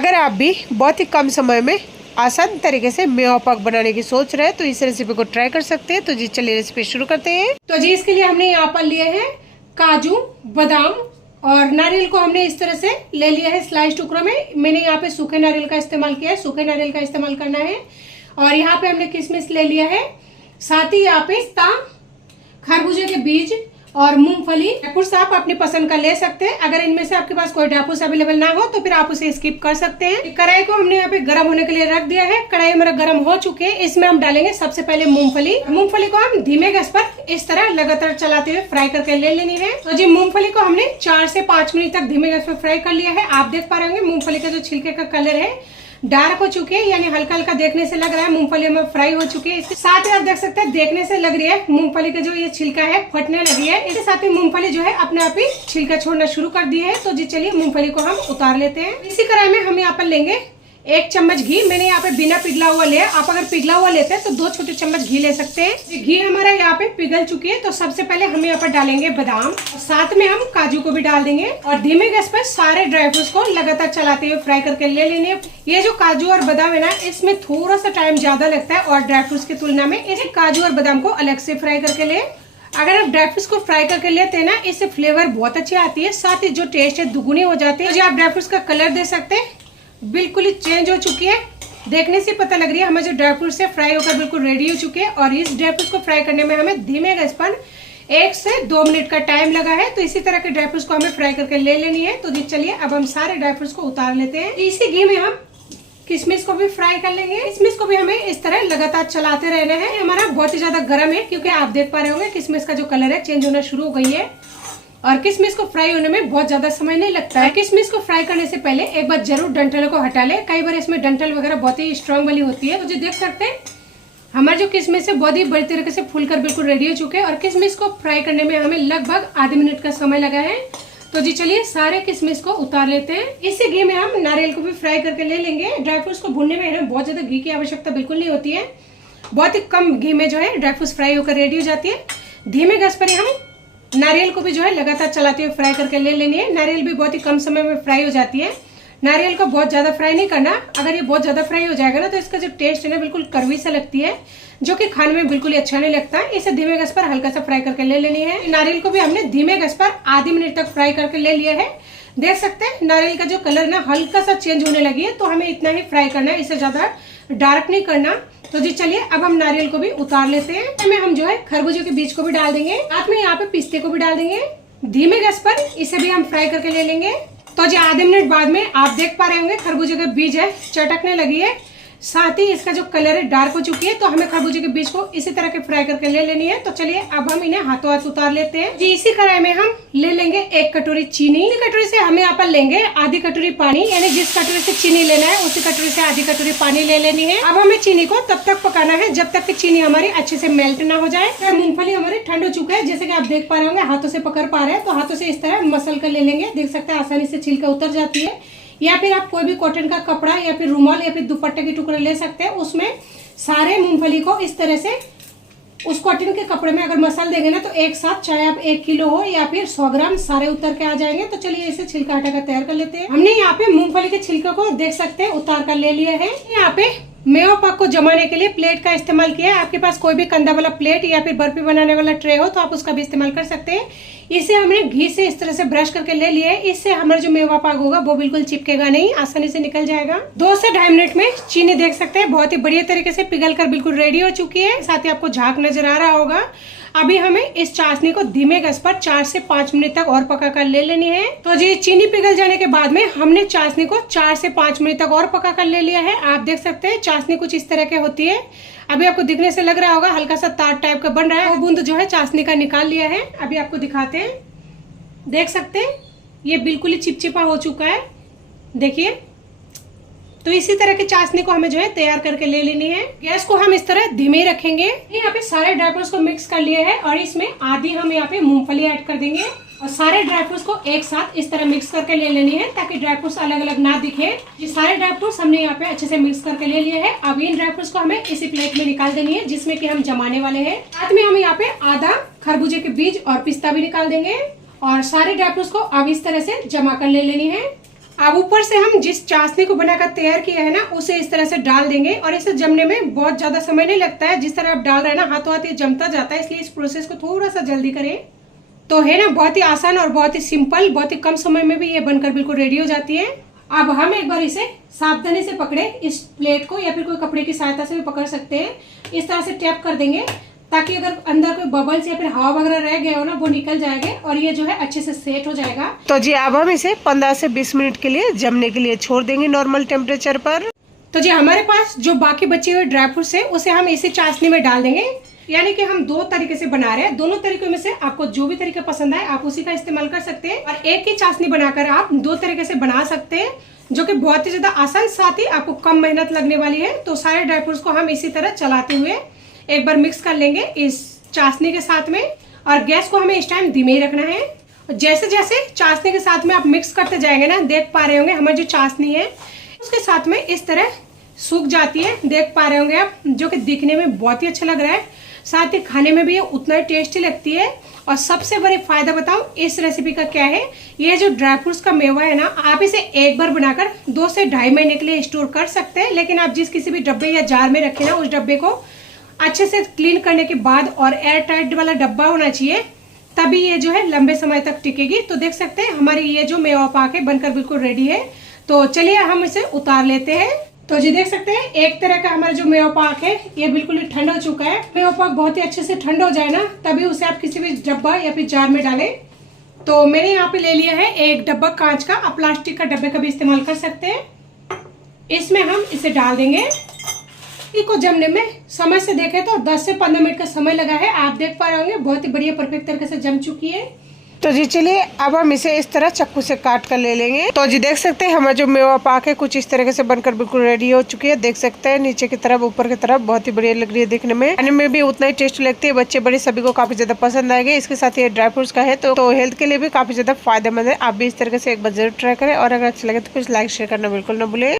अगर आप भी बहुत ही कम समय में आसान तरीके से मेवा पाक बनाने की सोच रहे हैं तो इस रेसिपी को ट्राई कर सकते हैं। तो जी चलिए रेसिपी शुरू करते हैं। तो जी इसके लिए हमने यहाँ पर लिए हैं काजू, बादाम और नारियल को हमने इस तरह से ले लिया है स्लाइस टुकड़ों में। मैंने यहाँ पे सूखे नारियल का इस्तेमाल किया है, सूखे नारियल का इस्तेमाल करना है। और यहाँ पे हमने किशमिश ले लिया है, साथ ही यहाँ पे पिस्ता, खरबूजे के बीज और मूंगफली। ड्राईफ्रूट्स आप अपनी पसंद का ले सकते हैं। अगर इनमें से आपके पास कोई ड्राईफ्रूट्स अवेलेबल ना हो तो फिर आप उसे स्किप कर सकते हैं। कढ़ाई को हमने यहाँ पे गर्म होने के लिए रख दिया है। कढ़ाई हमारा गर्म हो चुके हैं। इसमें हम डालेंगे सबसे पहले मूंगफली। मूंगफली को हम धीमे गैस पर इस तरह लगातार चलाते हुए फ्राई करके ले लेनी है। तो जी मूंगफली को हमने 4 से 5 मिनट तक धीमे गैस पर फ्राई कर लिया है। आप देख पा रहे होंगे मूंगफली का जो छिलके का कलर है डार्क हो चुके हैं, यानी हल्का हल्का देखने से लग रहा है मूंगफली में फ्राई हो चुकी है। इसके साथ ही आप देख सकते हैं देखने से लग रही है मूंगफली का जो ये छिलका है फटने लगी है। इसके साथ ही मूंगफली जो है अपने आप ही छिलका छोड़ना शुरू कर दी है। तो जी चलिए मूंगफली को हम उतार लेते हैं। इसी कढ़ाई में हम यहाँ पर लेंगे 1 चम्मच घी। मैंने यहाँ पे बिना पिघला हुआ लिया। आप अगर पिघला हुआ लेते हैं तो 2 छोटे चम्मच घी ले सकते हैं। घी हमारा यहाँ पे पिघल चुकी है। तो सबसे पहले हम यहाँ पर डालेंगे बादाम, साथ में हम काजू को भी डाल देंगे और धीमे गैस पर सारे ड्राई फ्रूट्स को लगातार चलाते हुए फ्राई करके ले लेने। ये जो काजू और बादाम है ना, इसमें थोड़ा सा टाइम ज्यादा लगता है और ड्राई फ्रूट्स की तुलना में। इसे काजू और बादाम को अलग से फ्राई करके ले। अगर आप ड्राई फ्रूट्स को फ्राई करके लेते हैं ना, इससे फ्लेवर बहुत अच्छी आती है, साथ ही जो टेस्ट है दुगुनी हो जाती है। जो आप ड्राई फ्रूट्स का कलर दे सकते हैं, बिल्कुल ही चेंज हो चुकी है। देखने से पता लग रही है हमें जो ड्राई फ्रूट्स है फ्राई होकर बिल्कुल रेडी हो चुके हैं। और इस ड्राई फ्रूट्स को फ्राई करने में हमें धीमे गैस पर 1 से 2 मिनट का टाइम लगा है। तो इसी तरह के ड्राई फ्रूट्स को हमें फ्राई करके ले लेनी है। तो जी चलिए अब हम सारे ड्राई फ्रूट्स को उतार लेते हैं। इसी घी में हम किशमिश को भी फ्राई कर लेंगे। किशमिश को भी हमें इस तरह लगातार चलाते रहना है। हमारा बहुत ही ज्यादा गर्म है क्योंकि आप देख पा रहे होंगे किशमिश का जो कलर है चेंज होना शुरू हो गई है और किशमिश को फ्राई होने में बहुत ज्यादा समय नहीं लगता है। किशमिश को फ्राई करने से पहले एक बार जरूर डंठल को हटा ले। कई बार इसमें डंठल वगैरह बहुत ही स्ट्रांग वाली होती है। तो जो देख सकते हैं हमारे जो किशमिश है बहुत ही बड़ी तरीके से फूलकर बिल्कुल रेडी हो चुके हैं और किशमिश को फ्राई करने में हमें लगभग आधे मिनट का समय लगा है। तो जी चलिए सारे किशमिश को उतार लेते हैं। इसी घी में हम नारियल को भी फ्राई करके ले लेंगे। ड्राई फ्रूट्स को भूनने में हमें बहुत ज्यादा घी की आवश्यकता बिल्कुल नहीं होती है। बहुत ही कम घी में जो है ड्राई फ्रूट्स फ्राई होकर रेडी हो जाती है। धीमे गैस पर ही हम नारियल को भी जो है लगातार चलाते हुए फ्राई करके ले लेनी है। नारियल भी बहुत ही कम समय में फ्राई हो जाती है। नारियल को बहुत ज्यादा फ्राई नहीं करना। अगर ये बहुत ज्यादा फ्राई हो जाएगा ना तो इसका जो टेस्ट है ना बिल्कुल कड़वी सा लगती है, जो कि खाने में बिल्कुल ही अच्छा नहीं लगता। इसे धीमे गैस पर हल्का सा फ्राई करके ले लेनी है। नारियल को भी हमने धीमे गैस पर आधी मिनट तक फ्राई करके ले लिया है। देख सकते हैं नारियल का जो कलर ना हल्का सा चेंज होने लगी है। तो हमें इतना ही फ्राई करना है, इससे ज्यादा डार्क नहीं करना। तो जी चलिए अब हम नारियल को भी उतार लेते हैं। इसमें हम जो है खरबूजे के बीज को भी डाल देंगे, साथ में यहाँ पे पिस्ते को भी डाल देंगे। धीमे गैस पर इसे भी हम फ्राई करके ले लेंगे। तो जी आधे मिनट बाद में आप देख पा रहे होंगे खरबूजे के बीज है चटकने लगी है, साथ ही इसका जो कलर है डार्क हो चुकी है। तो हमें खरबूजे के बीज को इसी तरह के फ्राई करके ले लेनी है। तो चलिए अब हम इन्हें हाथों हाथ उतार लेते हैं। जी इसी कढ़ाई में हम ले लेंगे 1 कटोरी चीनी। इसी कटोरी से हम यहाँ पर लेंगे आधी कटोरी पानी, यानी जिस कटोरी से चीनी लेना है उसी कटोरी से आधी कटोरी पानी ले लेनी है। अब हमें चीनी को तब तक पकाना है जब तक कि चीनी हमारी अच्छे से मेल्ट ना हो जाए। मूंगफली हमारी ठंड हो चुका है, जैसे कि आप देख पा रहे होंगे हाथों से पकड़ पा रहे हैं। तो हाथों से इस तरह मसल कर ले लेंगे। देख सकते हैं आसानी से छिलका उतर जाती है। या फिर आप कोई भी कॉटन का कपड़ा या फिर रुमाल या फिर दुपट्टे के टुकड़े ले सकते हैं। उसमें सारे मूंगफली को इस तरह से उस कॉटन के कपड़े में अगर मसल देंगे ना तो एक साथ, चाहे आप 1 किलो हो या फिर 100 ग्राम, सारे उतर के आ जाएंगे। तो चलिए इसे छिलका हटा कर तैयार कर लेते हैं। हमने यहाँ पे मूंगफली के छिलके को देख सकते हैं उतार कर ले लिया है। यहाँ पे मेवा पाक को जमाने के लिए प्लेट का इस्तेमाल किया है। आपके पास कोई भी कंधा वाला प्लेट या फिर बर्फी बनाने वाला ट्रे हो तो आप उसका भी इस्तेमाल कर सकते हैं। इसे हमने घी से इस तरह से ब्रश करके ले लिया है। इससे हमारा जो मेवा पाक होगा वो बिल्कुल चिपकेगा नहीं, आसानी से निकल जाएगा। 2 से 2.5 मिनट में चीनी देख सकते हैं बहुत ही बढ़िया तरीके से पिघल कर बिल्कुल रेडी हो चुकी है। साथ ही आपको झाग नजर आ रहा होगा। अभी हमें इस चाशनी को धीमे गैस पर 4 से 5 मिनट तक और पका कर ले लेनी है। तो जी चीनी पिघल जाने के बाद में हमने चाशनी को 4 से 5 मिनट तक और पका कर ले लिया है। आप देख सकते हैं चाशनी कुछ इस तरह की होती है। अभी आपको दिखने से लग रहा होगा हल्का सा तार टाइप का बन रहा है। वो बूंद जो है चाशनी का निकाल लिया है। अभी आपको दिखाते हैं, देख सकते हैं ये बिल्कुल ही चिपचिपा हो चुका है। देखिए तो इसी तरह की चाशनी को हमें जो है तैयार करके ले लेनी है। गैस को हम इस तरह धीमे रखेंगे। यहाँ पे सारे ड्राई फ्रूट्स को मिक्स कर लिया है और इसमें आधी हम यहाँ पे मूंगफली ऐड कर देंगे और सारे ड्राई फ्रूट्स को एक साथ इस तरह मिक्स करके ले लेनी है ताकि ड्राई फ्रूट्स अलग अलग ना दिखे। ये सारे ड्राई फ्रूट्स हमने यहाँ पे अच्छे से मिक्स करके ले लिए है। अब इन ड्राई फ्रूट्स को हमें इसी प्लेट में निकाल देनी है जिसमें कि हम जमाने वाले हैं। साथ में हम यहाँ पे आधा खरबूजे के बीज और पिस्ता भी निकाल देंगे और सारे ड्राई फ्रूट्स को अब इस तरह से जमा कर ले लेनी है। अब ऊपर से हम जिस चाशनी को बनाकर तैयार किया है ना, उसे इस तरह से डाल देंगे और इसे जमने में बहुत ज्यादा समय नहीं लगता है। जिस तरह आप डाल रहे हैं ना, हाथों हाथ ये जमता जाता है, इसलिए इस प्रोसेस को थोड़ा सा जल्दी करें। तो है ना, बहुत ही आसान और बहुत ही सिंपल, बहुत ही कम समय में भी ये बनकर बिल्कुल रेडी हो जाती है। अब हम एक बार इसे सावधानी से पकड़े, इस प्लेट को या फिर कोई कपड़े की सहायता से भी पकड़ सकते हैं। इस तरह से टैप कर देंगे ताकि अगर अंदर कोई बबल्स या फिर हवा वगैरह रह गया हो ना, वो निकल जाएंगे और ये जो है अच्छे से सेट हो जाएगा। तो जी अब हम इसे 15 से 20 मिनट के लिए जमने के लिए छोड़ देंगे नॉर्मल टेम्परेचर पर। तो जी हमारे पास जो बाकी बचे हुए ड्राई फ्रूट्स है उसे हम इसी चाशनी में डाल देंगे। यानी कि हम 2 तरीके से बना रहे हैं। दोनों तरीकों में से आपको जो भी तरीका पसंद आए आप उसी का इस्तेमाल कर सकते हैं। और एक ही चाशनी बनाकर आप 2 तरीके से बना सकते हैं, जो कि बहुत ही ज्यादा आसान, साथ ही आपको कम मेहनत लगने वाली है। तो सारे ड्राई फ्रूट्स को हम इसी तरह चलाते हुए एक बार मिक्स कर लेंगे इस चाशनी के साथ में। और गैस को हमें इस टाइम धीमे ही रखना है। जैसे जैसे चाशनी के साथ में आप मिक्स करते जाएंगे ना, देख पा रहे होंगे हमारी जो चाशनी है उसके साथ में इस तरह सूख जाती है, देख पा रहे होंगे आप, जो कि दिखने में बहुत ही अच्छा लग रहा है, साथ ही खाने में भी ये उतना ही टेस्टी लगती है। और सबसे बड़ी फायदा बताऊं इस रेसिपी का क्या है, ये जो ड्राई फ्रूट्स का मेवा है ना, आप इसे एक बार बनाकर 2 से 2.5 महीने के लिए स्टोर कर सकते हैं। लेकिन आप जिस किसी भी डब्बे या जार में रखें ना, उस डब्बे को अच्छे से क्लीन करने के बाद, और एयर टाइट वाला डब्बा होना चाहिए, तभी ये जो है लंबे समय तक टिकेगी। तो देख सकते हैं हमारी ये जो मेवा पाक है बनकर बिल्कुल रेडी है। तो चलिए हम इसे उतार लेते हैं। तो जी देख सकते हैं एक तरह का हमारा जो मेवा पाक है ये बिल्कुल ही ठंडा हो चुका है। मेवा पाक बहुत ही अच्छे से ठंडा हो जाए ना, तभी उसे आप किसी भी डब्बा या फिर जार में डालें। तो मैंने यहाँ पे ले लिया है एक डब्बा कांच का, आप प्लास्टिक का डब्बे का भी इस्तेमाल कर सकते हैं। इसमें हम इसे डाल देंगे। इसको जमने में समय से देखें तो 10 से 15 मिनट का समय लगा है। आप देख पा रहे होंगे बहुत ही बढ़िया परफेक्ट तरीके से जम चुकी है। तो जी चलिए अब हम इसे इस तरह चाकू से काट कर ले लेंगे। तो जी देख सकते हैं हमारा जो मेवा पाक है कुछ इस तरीके से बनकर बिल्कुल रेडी हो चुकी है। देख सकते हैं नीचे की तरफ ऊपर की तरफ बहुत ही बढ़िया लग रही है देखने में, खाने में भी उतना ही टेस्टी लगती है। बच्चे बड़े सभी को काफी ज्यादा पसंद आएंगे। इसके साथ ये ड्राई फ्रूट्स का है तो हेल्थ के लिए भी काफी ज्यादा फायदेमंद है। आप भी इस तरीके से एक बार जरूर ट्राई करें और अगर अच्छा लगे तो कुछ लाइक शेयर करना बिल्कुल न भूलें।